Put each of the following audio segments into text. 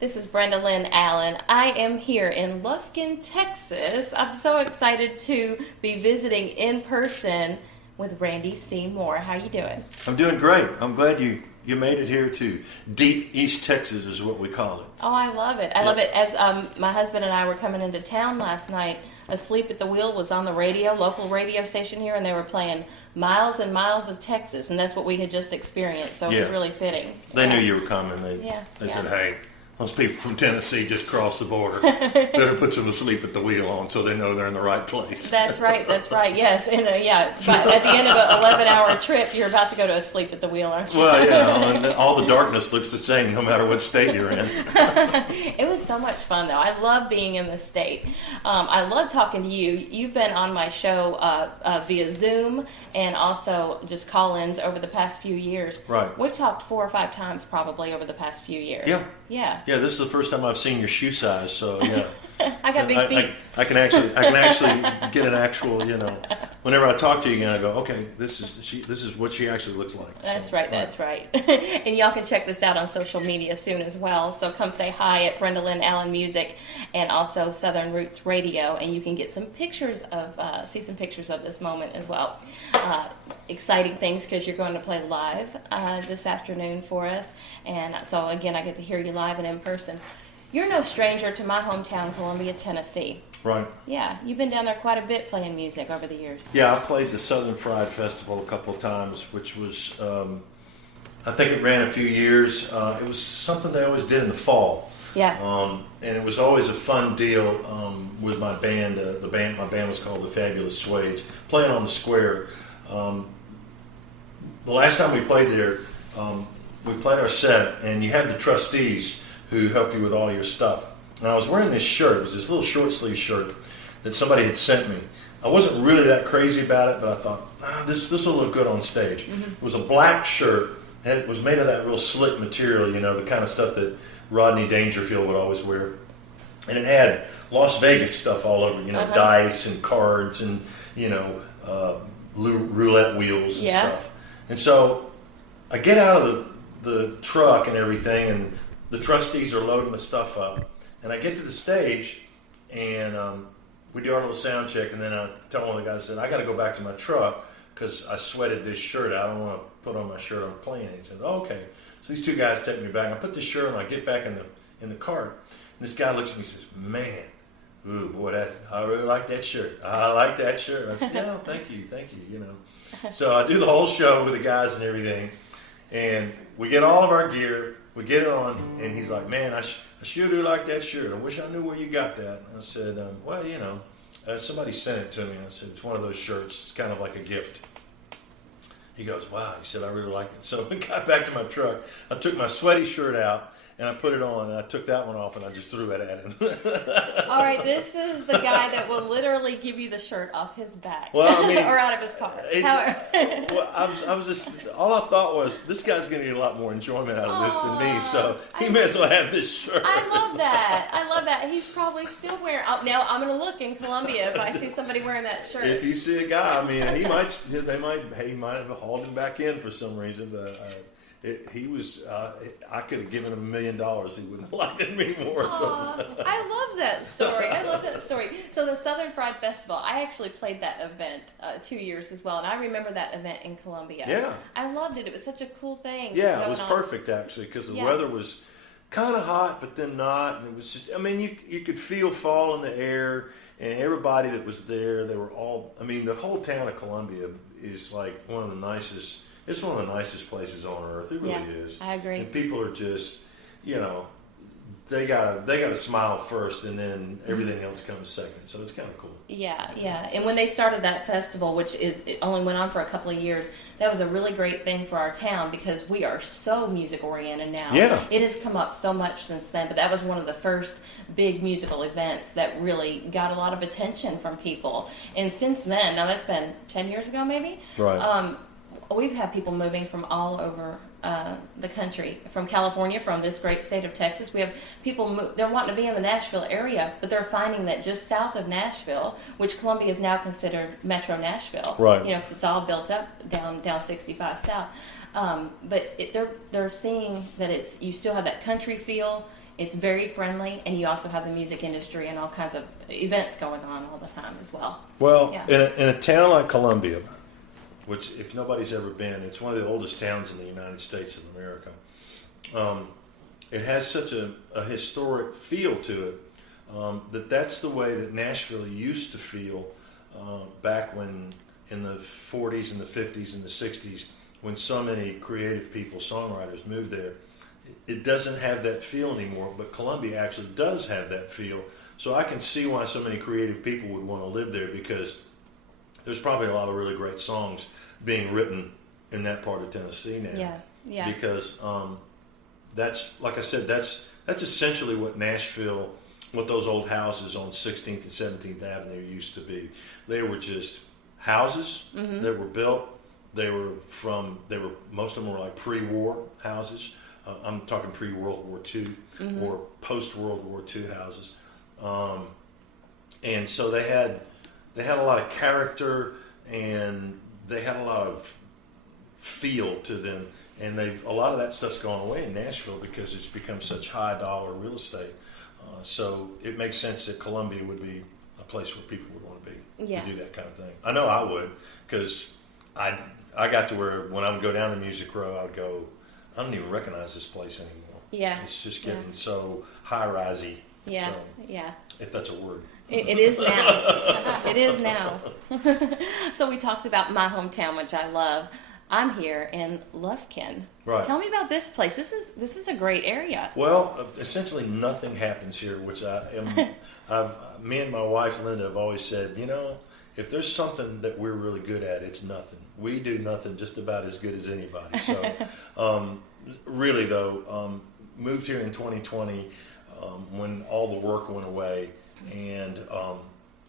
This is Brenda Lynn Allen. I am here in Lufkin, Texas. I'm so excited to be visiting in person with Randy C. Moore. How you doing? I'm doing great. I'm glad you made it here to deep East Texas is what we call it. Oh, I love it. I love it. As my husband and I were coming into town last night, Asleep at the Wheel was on the radio, local radio station here, and they were playing Miles and Miles of Texas, and that's what we had just experienced, so it was really fitting. They knew you were coming. They said, hey, those people from Tennessee just crossed the border. Better put some Asleep at the Wheel on so they know they're in the right place. That's right, yes. And but at the end of an 11-hour trip, you're about to go to Asleep at the Wheel, aren't you? Well, and all the darkness looks the same no matter what state you're in. It was so much fun, though. I love being in the state. I love talking to you. You've been on my show via Zoom and also just call-ins over the past few years. Right. We've talked 4 or 5 times probably over the past few years. Yeah, this is the first time I've seen your shoe size, so yeah. I got big feet. I can actually get an actual, whenever I talk to you again, I go, okay, this is what she actually looks like. That's right. And y'all can check this out on social media soon as well. So come say hi at Brenda Lynn Allen Music and also Southern Roots Radio, and you can get some pictures of, see some pictures of this moment as well. Exciting things because you're going to play live this afternoon for us, and so again, I get to hear you live and in person. You're no stranger to my hometown, Columbia, Tennessee. Right. Yeah, you've been down there quite a bit playing music over the years. Yeah, I played the Southern Fried Festival a couple of times, which was, I think it ran a few years. It was something they always did in the fall. Yeah. And it was always a fun deal with my band. My band was called the Fabulous Suedes, playing on the square. The last time we played there, we played our set, and you had the trustees who help you with all your stuff. And I was wearing this shirt. It was this little short sleeve shirt that somebody had sent me. I wasn't really that crazy about it, but I thought, this will look good on stage. Mm-hmm. It was a black shirt, and it was made of that real slick material, the kind of stuff that Rodney Dangerfield would always wear. And it had Las Vegas stuff all over, dice and cards and, roulette wheels and stuff. And so I get out of the truck and everything, and the trustees are loading the stuff up, and I get to the stage, and we do our little sound check, and then I tell one of the guys, I said, I got to go back to my truck because I sweated this shirt out. I don't want to put on my shirt on the plane. And he said, oh, okay. So these 2 guys take me back. I put this shirt on, I get back in the cart, and this guy looks at me and says, man, ooh, boy, I really like that shirt. I like that shirt. I said, yeah, thank you, So I do the whole show with the guys and everything, and we get all of our gear. We get it on, and he's like, man, I sure do like that shirt. I wish I knew where you got that. And I said, somebody sent it to me. I said, it's one of those shirts. It's kind of like a gift. He goes, wow. He said, I really like it. So I got back to my truck. I took my sweaty shirt out, and I put it on, and I took that one off, and I just threw it at him. All right, this is the guy that will literally give you the shirt off his back, or out of his car. I was just, all I thought was, this guy's going to get a lot more enjoyment out of this than me, so he may as well have this shirt. I love that. He's probably still wearing. Now I'm going to look in Columbia if I see somebody wearing that shirt. If you see a guy, he might have hauled him back in for some reason, but. I could have given him $1 million. He wouldn't have liked it me more. I love that story. So the Southern Fried Festival, I actually played that event 2 years as well, and I remember that event in Columbia. Yeah. I loved it. It was such a cool thing. Yeah, it was perfect, actually, because the weather was kind of hot, but then not. And it was just, you could feel fall in the air, and everybody that was there, they were all, the whole town of Columbia is like one of the nicest. It's one of the nicest places on earth. It really is. I agree. And people are just, they gotta smile first, and then everything else comes second. So it's kind of cool. Yeah. And when they started that festival, which it only went on for a couple of years, that was a really great thing for our town because we are so music oriented now. Yeah. It has come up so much since then, but that was one of the first big musical events that really got a lot of attention from people. And since then, now that's been 10 years ago maybe. Right. We've had people moving from all over the country, from California, from this great state of Texas. We have people, they're wanting to be in the Nashville area, but they're finding that just south of Nashville, which Columbia is now considered Metro Nashville, right? Because it's all built up down 65 south. They're seeing that you still have that country feel. It's very friendly, and you also have the music industry and all kinds of events going on all the time as well. Well, in a town like Columbia, which if nobody's ever been, it's one of the oldest towns in the United States of America. It has such a historic feel to it that's the way that Nashville used to feel back when in the 40s and the 50s and the 60s, when so many creative people, songwriters, moved there. It doesn't have that feel anymore, but Columbia actually does have that feel. So I can see why so many creative people would want to live there, because there's probably a lot of really great songs being written in that part of Tennessee now. Yeah. Because that's, like I said, that's essentially what Nashville, what those old houses on 16th and 17th Avenue used to be. They were just houses that were built. Most of them were like pre-war houses. I'm talking pre-World War II or post-World War II houses. And so they had a lot of character, and they had a lot of feel to them. And a lot of that stuff's gone away in Nashville because it's become such high dollar real estate. So it makes sense that Columbia would be a place where people would want to be to do that kind of thing. I know I would, because I got to where when I would go down to Music Row, I would go, I don't even recognize this place anymore. Yeah. It's just getting so high-risey. Yeah, so, if that's a word. It is now. It is now. So we talked about my hometown, which I love. I'm here in Lufkin. Right. Tell me about this place. This is a great area. Well, essentially nothing happens here, which me and my wife Linda have always said, if there's something that we're really good at, it's nothing. We do nothing just about as good as anybody. So, really though, moved here in 2020 when all the work went away, and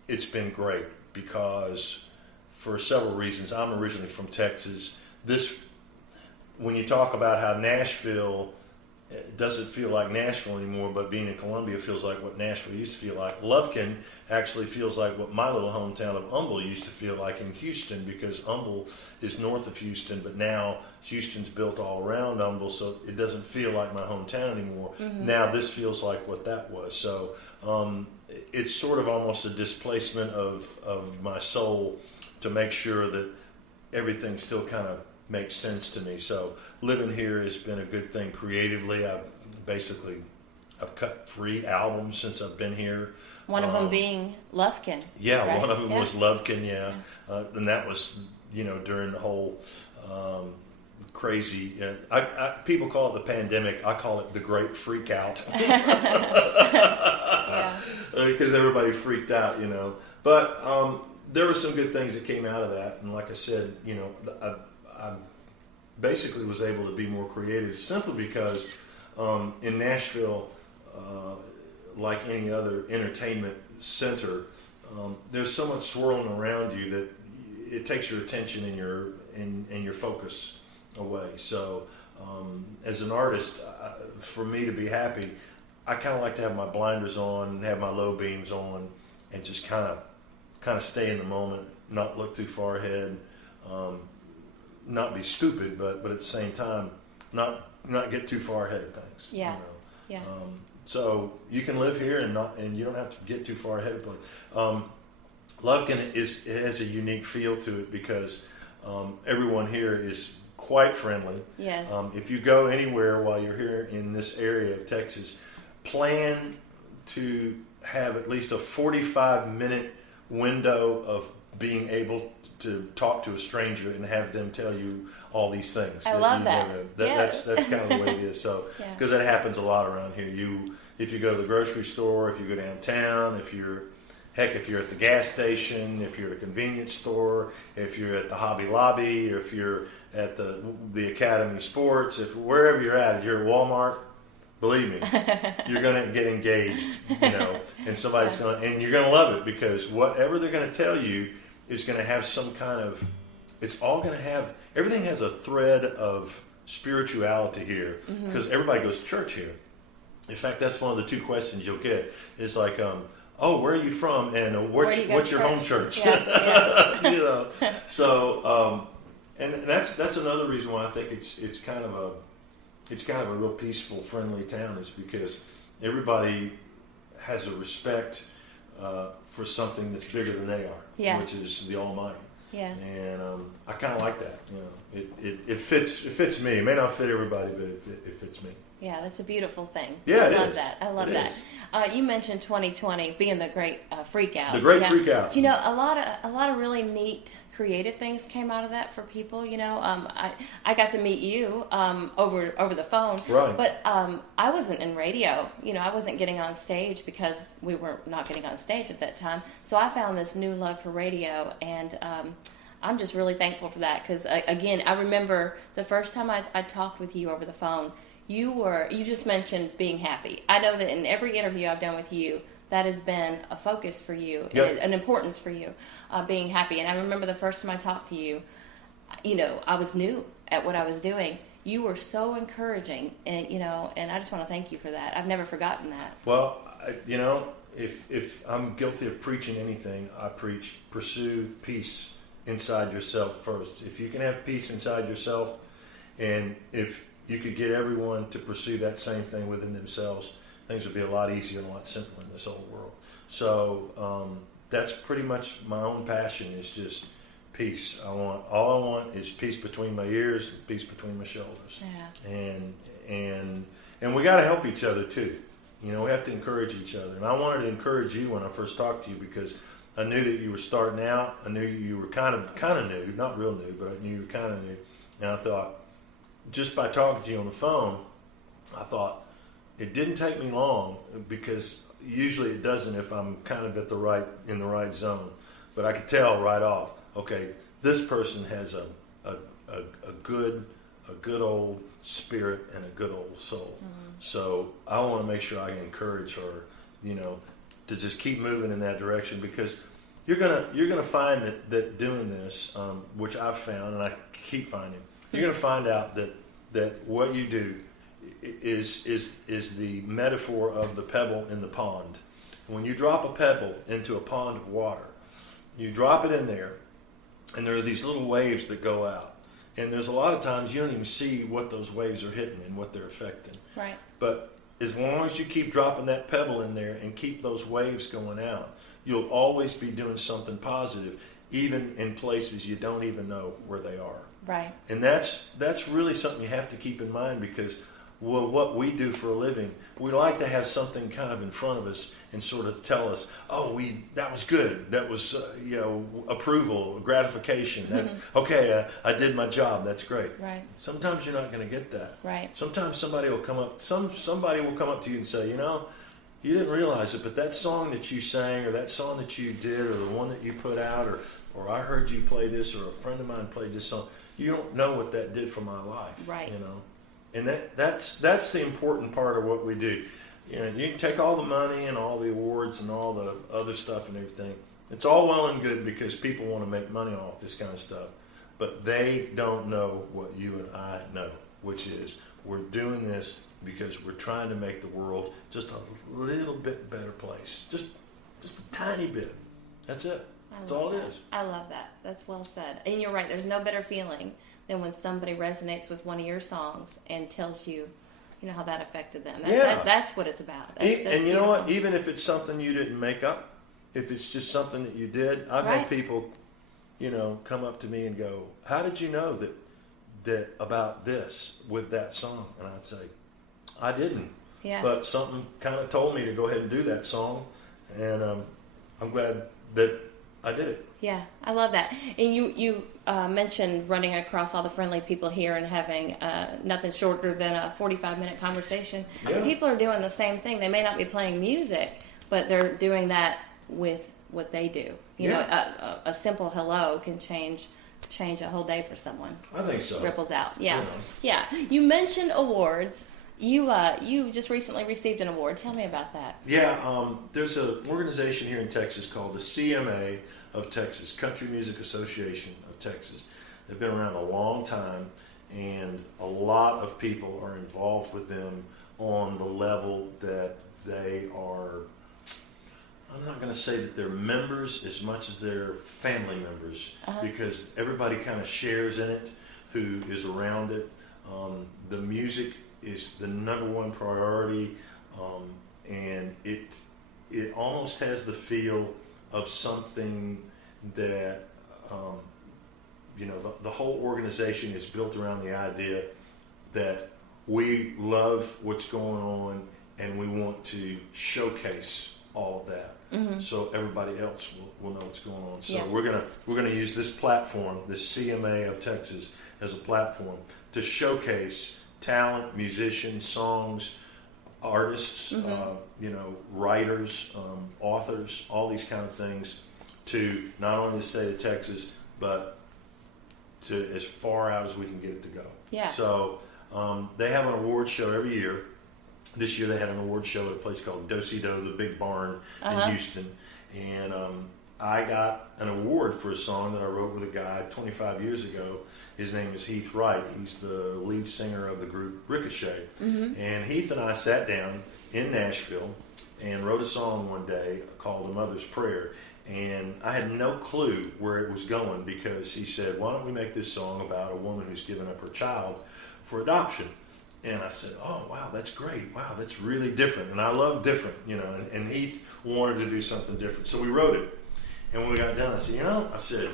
it's been great because for several reasons. I'm originally from Texas. When you talk about how Nashville doesn't feel like Nashville anymore, but being in Columbia feels like what Nashville used to feel like. Lufkin actually feels like what my little hometown of Humble used to feel like in Houston, because Humble is north of Houston, but now Houston's built all around Humble, so it doesn't feel like my hometown anymore. Now this feels like what that was. So it's sort of almost a displacement of my soul to make sure that everything still kind of makes sense to me. So living here has been a good thing creatively. I've cut 3 albums since I've been here. One of them being Lufkin. Yeah, right? One of them was Lufkin, and that was, during the whole crazy, people call it the pandemic. I call it the great freak out. Because everybody freaked out, But there were some good things that came out of that. And like I said, I basically was able to be more creative simply because in Nashville, like any other entertainment center, there's so much swirling around you that it takes your attention and your focus away. So as an artist, for me to be happy, I kind of like to have my blinders on, have my low beams on, and just kind of stay in the moment, not look too far ahead, not be stupid, but at the same time, not get too far ahead of things. Yeah. So you can live here and you don't have to get too far ahead of play. Lufkin has a unique feel to it because everyone here is quite friendly. Yes. If you go anywhere while you're here in this area of Texas, plan to have at least a 45-minute window of being able to talk to a stranger and have them tell you all these things. I love that. That's kind of the way it is. So, because that happens a lot around here. If you go to the grocery store, if you go downtown, if you're at the gas station, if you're at a convenience store, if you're at the Hobby Lobby, or if you're at the Academy Sports, wherever you're at, if you're at Walmart, believe me, you're going to get engaged, and somebody's and you're going to love it, because whatever they're going to tell you is going to have some kind of, everything has a thread of spirituality here, because everybody goes to church here. In fact, that's one of the 2 questions you'll get. It's like, where are you from, and what's your home church? Yeah. So And that's another reason why I think it's kind of a real peaceful, friendly town, is because everybody has a respect for something that's bigger than they are, which is the Almighty. Yeah. And I kind of like that. It fits me. It may not fit everybody, but it fits me. Yeah, that's a beautiful thing. Yeah, I love that. I love that. You mentioned 2020 being the great freak out. The great freak out. You know, a lot of really neat creative things came out of that for people. You know, I got to meet you over the phone. Right. But I wasn't in radio. You know, I wasn't getting on stage because we were not getting on stage at that time. So I found this new love for radio, and I'm just really thankful for that, because again, I remember the first time I talked with you over the phone. You just mentioned being happy. I know that in every interview I've done with you, that has been a focus for you, an importance for you, being happy. And I remember the first time I talked to you, you know, I was new at what I was doing. You were so encouraging, and and I just want to thank you for that. I've never forgotten that. Well, if I'm guilty of preaching anything, I preach pursue peace inside yourself first. If you can have peace inside yourself, and if you could get everyone to pursue that same thing within themselves, things would be a lot easier and a lot simpler in this old world. So that's pretty much my own passion, is just peace. All I want is peace between my ears, peace between my shoulders. Yeah. And we got to help each other too. We have to encourage each other. And I wanted to encourage you when I first talked to you, because I knew that you were starting out. I knew you were kind of new, not real new, but I knew you were kind of new. And I thought, just by talking to you on the phone, I thought it didn't take me long, because usually it doesn't if I'm kind of in the right zone. But I could tell right off, okay, this person has a good old spirit and a good old soul. Mm-hmm. So I want to make sure I can encourage her, to just keep moving in that direction, because you're gonna find that doing this, which I've found and I keep finding. You're going to find out that what you do is the metaphor of the pebble in the pond. When you drop a pebble into a pond of water, you drop it in there, and there are these little waves that go out. And there's a lot of times you don't even see what those waves are hitting and what they're affecting. Right. But as long as you keep dropping that pebble in there and keep those waves going out, you'll always be doing something positive, even in places you don't even know where they are. Right. And that's really something you have to keep in mind, because what we do for a living, we like to have something kind of in front of us and sort of tell us, that was good, that was approval, gratification. That's okay. I did my job. That's great. Right. Sometimes you're not going to get that. Right. Sometimes somebody will come up to you and say, you didn't realize it, but that song that you sang, or that song that you did, or the one that you put out, or I heard you play this, or a friend of mine played this song. You don't know what that did for my life. Right. And that's the important part of what we do. You can take all the money and all the awards and all the other stuff and everything. It's all well and good, because people want to make money off this kind of stuff. But they don't know what you and I know, which is we're doing this because we're trying to make the world just a little bit better place. Just a tiny bit. That's it. That's all it is. I love that. That's well said. And you're right. There's no better feeling than when somebody resonates with one of your songs and tells you, how that affected them. That's what it's about. And you know what? Even if it's something you didn't make up, if it's just something that you did, I've had people, come up to me and go, "How did you know that about this with that song?" And I'd say, "I didn't. Yeah. But something kind of told me to go ahead and do that song, and I'm glad that I did it." Yeah, I love that. And you mentioned running across all the friendly people here and having nothing shorter than a 45-minute conversation. Yeah. People are doing the same thing. They may not be playing music, but they're doing that with what they do. A simple hello can change a whole day for someone. I think so. Ripples out. Yeah. You mentioned awards. You just recently received an award. Tell me about that. Yeah, there's an organization here in Texas called the CMA of Texas, Country Music Association of Texas. They've been around a long time, and a lot of people are involved with them on the level that they are I'm not going to say that they're members as much as they're family members, because everybody kind of shares in it who is around it. The music is the number one priority, and it almost has the feel of something that, the whole organization is built around the idea that we love what's going on and we want to showcase all of that, so everybody else will know what's going on. So we're gonna use this platform, this CMA of Texas, as a platform to showcase talent, musicians, songs, artists, writers, authors, all these kind of things, to not only the state of Texas, but to as far out as we can get it to go. Yeah. So they have an award show every year. This year they had an award show at a place called Do-Si-Do, the Big Barn in Houston. And I got an award for a song that I wrote with a guy 25 years ago. His name is Heath Wright. He's the lead singer of the group Ricochet. And Heath and I sat down in Nashville and wrote a song one day called A Mother's Prayer. And I had no clue where it was going, because he said, why don't we make this song about a woman who's given up her child for adoption? And I said, oh, wow, that's great. Wow, that's really different. And I love different, and Heath wanted to do something different. So we wrote it. And when we got done, I said,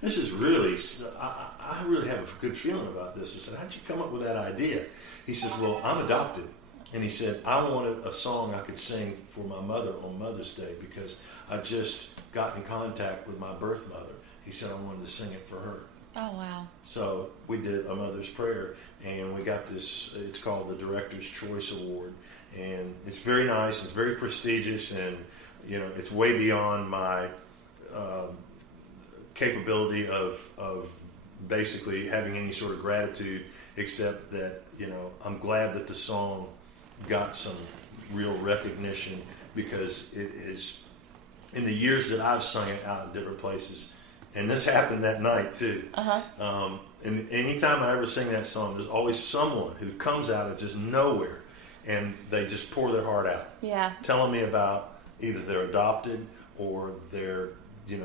this is really, I really have a good feeling about this. I said, how'd you come up with that idea? He says, well, I'm adopted. And he said, I wanted a song I could sing for my mother on Mother's Day, because I just got in contact with my birth mother. He said, I wanted to sing it for her. Oh, wow. So we did A Mother's Prayer, and we got this, it's called the Director's Choice Award. And it's very nice, it's very prestigious, and, it's way beyond my capability of basically having any sort of gratitude, except that, I'm glad that the song got some real recognition, because it is, in the years that I've sung it out in different places, and this happened that night too. And anytime I ever sing that song, there's always someone who comes out of just nowhere, and they just pour their heart out. Yeah. Telling me about either they're adopted, or they're,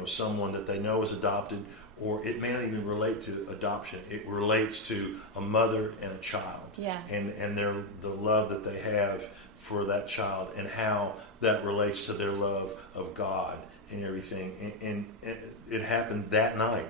someone that they know is adopted, or it may not even relate to adoption. It relates to a mother and a child. Yeah. And the love that they have for that child, and how that relates to their love of God and everything. And it happened that night.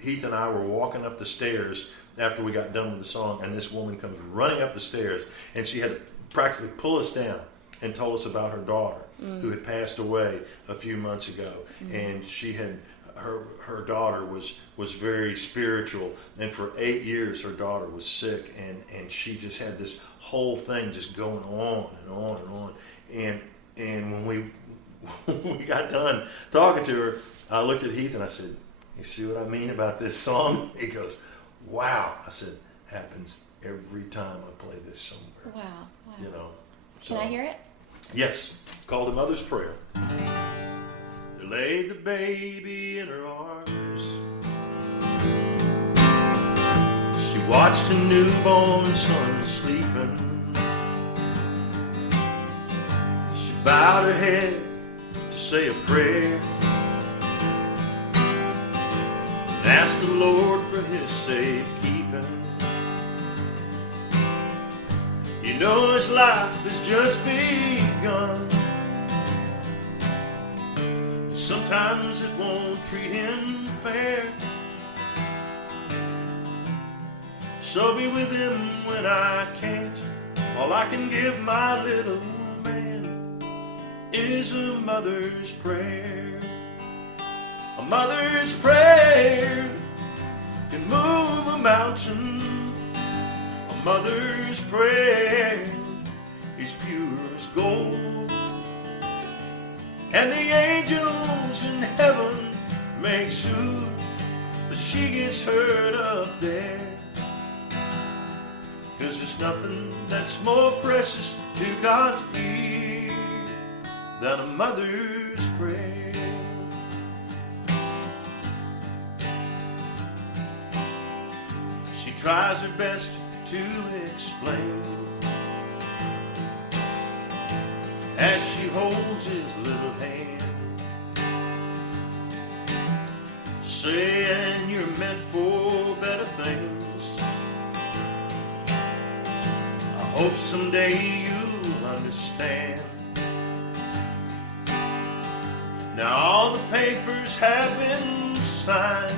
Heath and I were walking up the stairs after we got done with the song, and this woman comes running up the stairs, and she had to practically pull us down and told us about her daughter who had passed away a few months ago. And she had, her daughter was very spiritual, and for 8 years her daughter was sick, and she just had this whole thing just going on and on and on. And when we got done talking to her, I looked at Heath and I said, you see what I mean about this song? He goes, wow. I said, happens every time I play this somewhere. Wow. So, can I hear it? Yes. It's called A Mother's Prayer. They laid the baby in her arms. She watched her newborn son sleeping. She bowed her head to say a prayer, and asked the Lord for his safekeeping. His life has just begun. Sometimes it won't treat him fair, so be with him when I can't. All I can give my little man is a mother's prayer. A mother's prayer can move a mountain. A mother's prayer is pure as gold, and the angels in heaven make sure that she gets heard up there. 'Cause there's nothing that's more precious to God's ear than a mother's prayer. She tries her best to explain as she holds his little hand, saying you're meant for better things. I hope someday you'll understand. Now all the papers have been signed,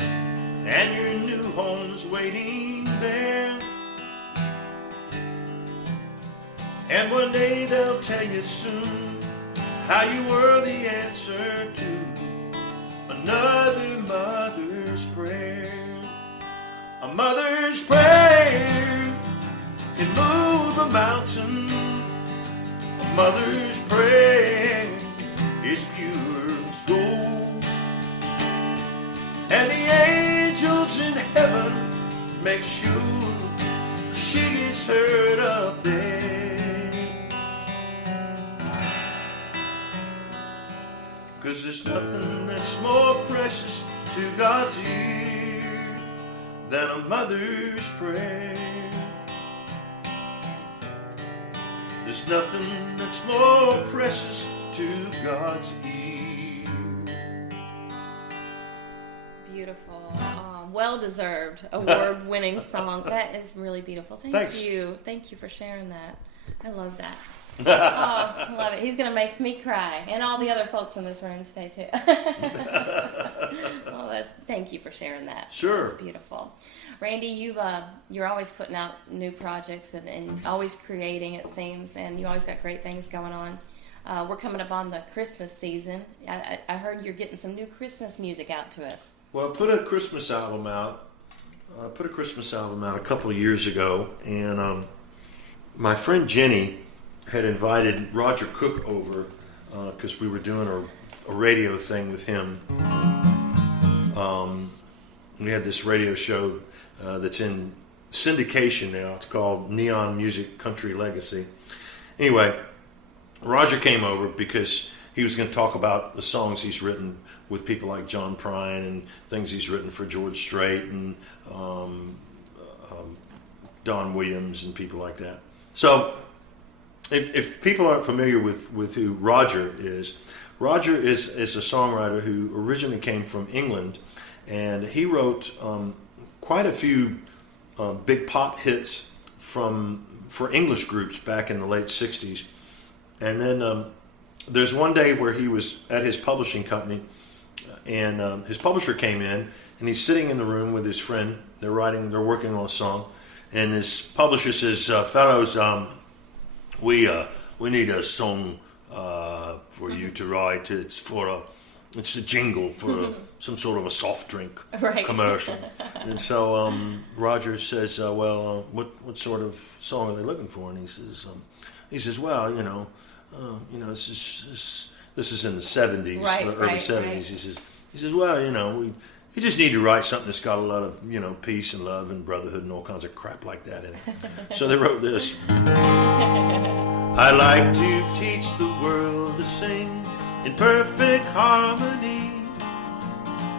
and your new home's waiting there. And one day they'll tell you soon how you were the answer to another mother's prayer. A mother's prayer can move a mountain. A mother's prayer is pure as gold. And the angels in heaven make sure she gets heard up there. 'Cause there's nothing that's more precious to God's ear than a mother's prayer. There's nothing that's more precious to God's ear. Beautiful. Well-deserved award-winning song. That is really beautiful. Thanks. Thank you for sharing that. I love that. Oh, I love it. He's going to make me cry, and all the other folks in this room today too. Thank you for sharing that. Sure. That's beautiful. Randy, you're always putting out new projects and always creating, it seems, and you always got great things going on. We're coming up on the Christmas season. I heard you're getting some new Christmas music out to us. Well, I put a Christmas album out. A couple of years ago, and my friend Jenny had invited Roger Cook over because we were doing a radio thing with him. We had this radio show that's in syndication now. It's called Neon Music Country Legacy. Anyway, Roger came over because he was going to talk about the songs he's written with people like John Prine and things he's written for George Strait and Don Williams and people like that. So if people aren't familiar with who Roger is a songwriter who originally came from England, and he wrote quite a few big pop hits for English groups back in the late 60s. And then there's one day where he was at his publishing company, and his publisher came in, and he's sitting in the room with his friend. They're working on a song, and his publisher says, "Fellows, we need a song for you to write. It's a jingle for some sort of a soft drink commercial." And so Roger says, what sort of song are they looking for? And he says, well, this is in the 70s, early 70s. Right. He says, well, we just need to write something that's got a lot of, peace and love and brotherhood and all kinds of crap like that in it. So they wrote this. I like to teach the world to sing in perfect harmony.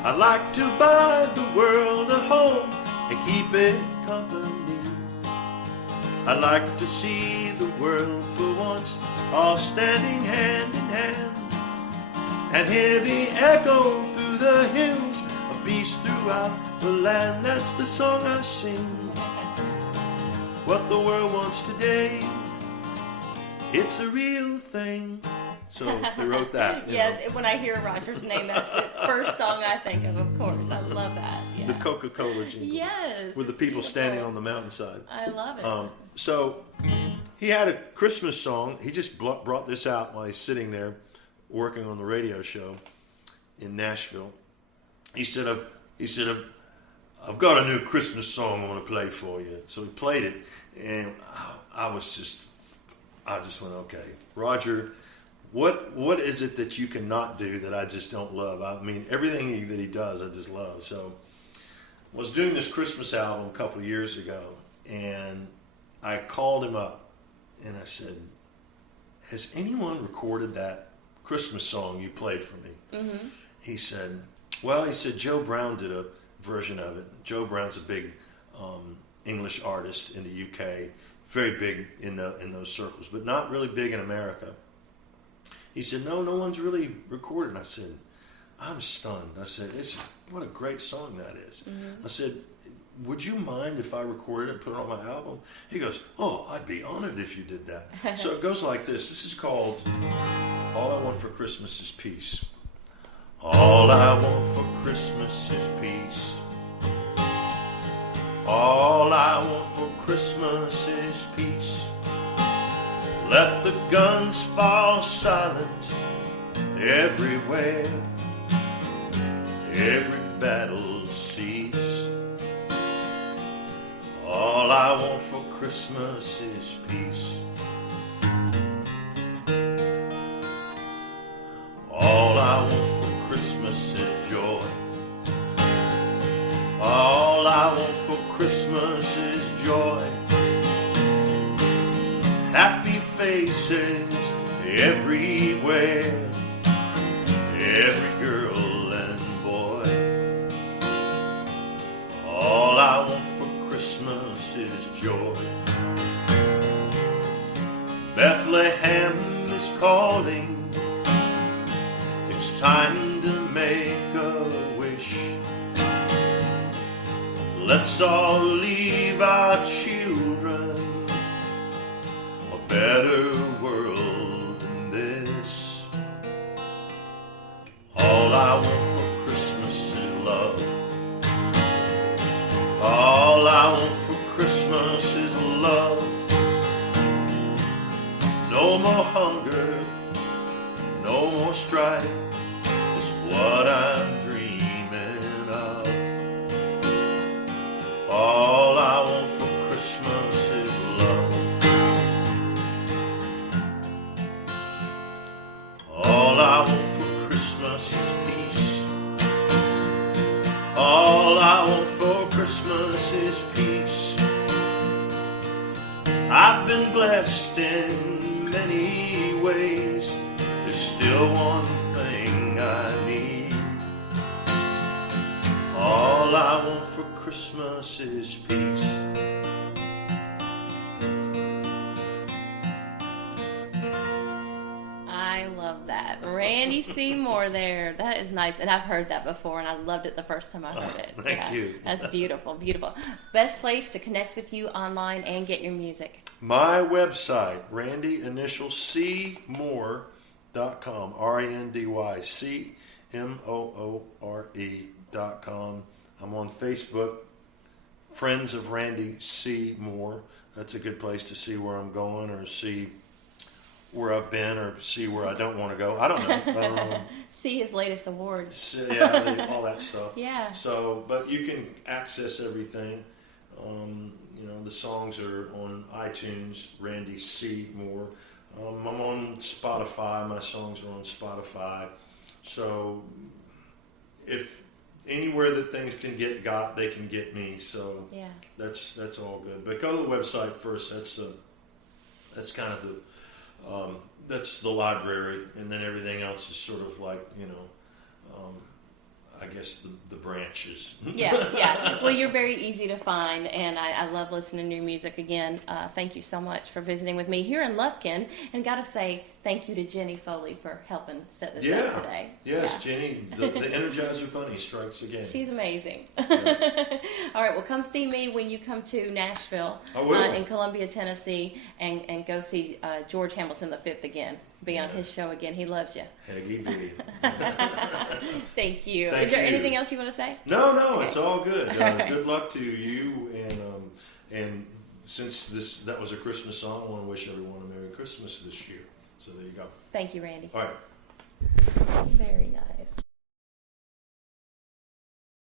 I like to buy the world a home and keep it company. I like to see the world for once all standing hand in hand, and hear the echo through the hills of peace throughout the land. That's the song I sing. What the world wants today, it's a real thing. So they wrote that. Yes, when I hear Roger's name, that's the first song I think of course. I love that. Yeah. The Coca-Cola jingle. Yes. With the people standing on the mountainside. I love it. So he had a Christmas song. He just brought this out while he's sitting there working on the radio show in Nashville. He said, I've got a new Christmas song I want to play for you. So he played it, and I just went, okay, Roger, what is it that you cannot do that I just don't love? I mean, everything that he does, I just love. So I was doing this Christmas album a couple of years ago, and I called him up, and I said, has anyone recorded that Christmas song you played for me? Mm-hmm. He said, Joe Brown did a version of it. Joe Brown's a big English artist in the UK, very big in those circles, but not really big in America. He said, no one's really recorded. And I said, I'm stunned. I said, what a great song that is. I said, would you mind if I recorded it and put it on my album? He goes, oh, I'd be honored if you did that. So it goes like this. This is called All I Want for Christmas is Peace. All I want for Christmas is peace. All I want for Christmas is peace. Let the guns fall silent everywhere. Every battle cease. All I want for Christmas is peace. All I want for Christmas is joy. All I want for Christmas is joy. Happy faces everywhere. Every girl and boy. All I want for Christmas is joy. Bethlehem is calling. It's time to make a wish. Let's all leave our children a better world than this. All I want for Christmas is love. All I want for Christmas is love. No more hunger, no more strife. It's what I'm dreaming of. All I want for Christmas is love. All I want for Christmas is peace. All I want for Christmas is peace. I've been blessed in many ways. There's still one thing I need. All I want for Christmas is peace. I love that. Randy Seymour there. That is nice. And I've heard that before, and I loved it the first time I heard it. Thank you. That's beautiful, beautiful. Best place to connect with you online and get your music? My website, RandyInitialCMoore.com, RandyCMoore.com. I'm on Facebook, Friends of Randy C. Moore. That's a good place to see where I'm going or see where I've been or see where I don't want to go. I don't know. See his latest awards. So, yeah, all that stuff. Yeah. So, but you can access everything. The songs are on iTunes, Randy C. Moore. I'm on Spotify. My songs are on Spotify. So, if anywhere that things can get got, they can get me. So, yeah, that's all good. But go to the website first. That's kind of that's the library, and then everything else is sort of like I guess the branches. Yeah. Well, you're very easy to find, and I love listening to your music. Again, thank you so much for visiting with me here in Lufkin, and got to say thank you to Jenny Foley for helping set this up today. Yes, yeah. Jenny, the Energizer Bunny strikes again. She's amazing. Yeah. All right, well, come see me when you come to Nashville in Columbia, Tennessee, and go see George Hamilton V again. Be on his show again. He loves you. Heggy V. Thank you. Is there anything else you want to say? No, okay. It's all good. Good luck to you, and since that was a Christmas song, I want to wish everyone a Merry Christmas this year. So there you go. Thank you, Randy. All right. Very nice.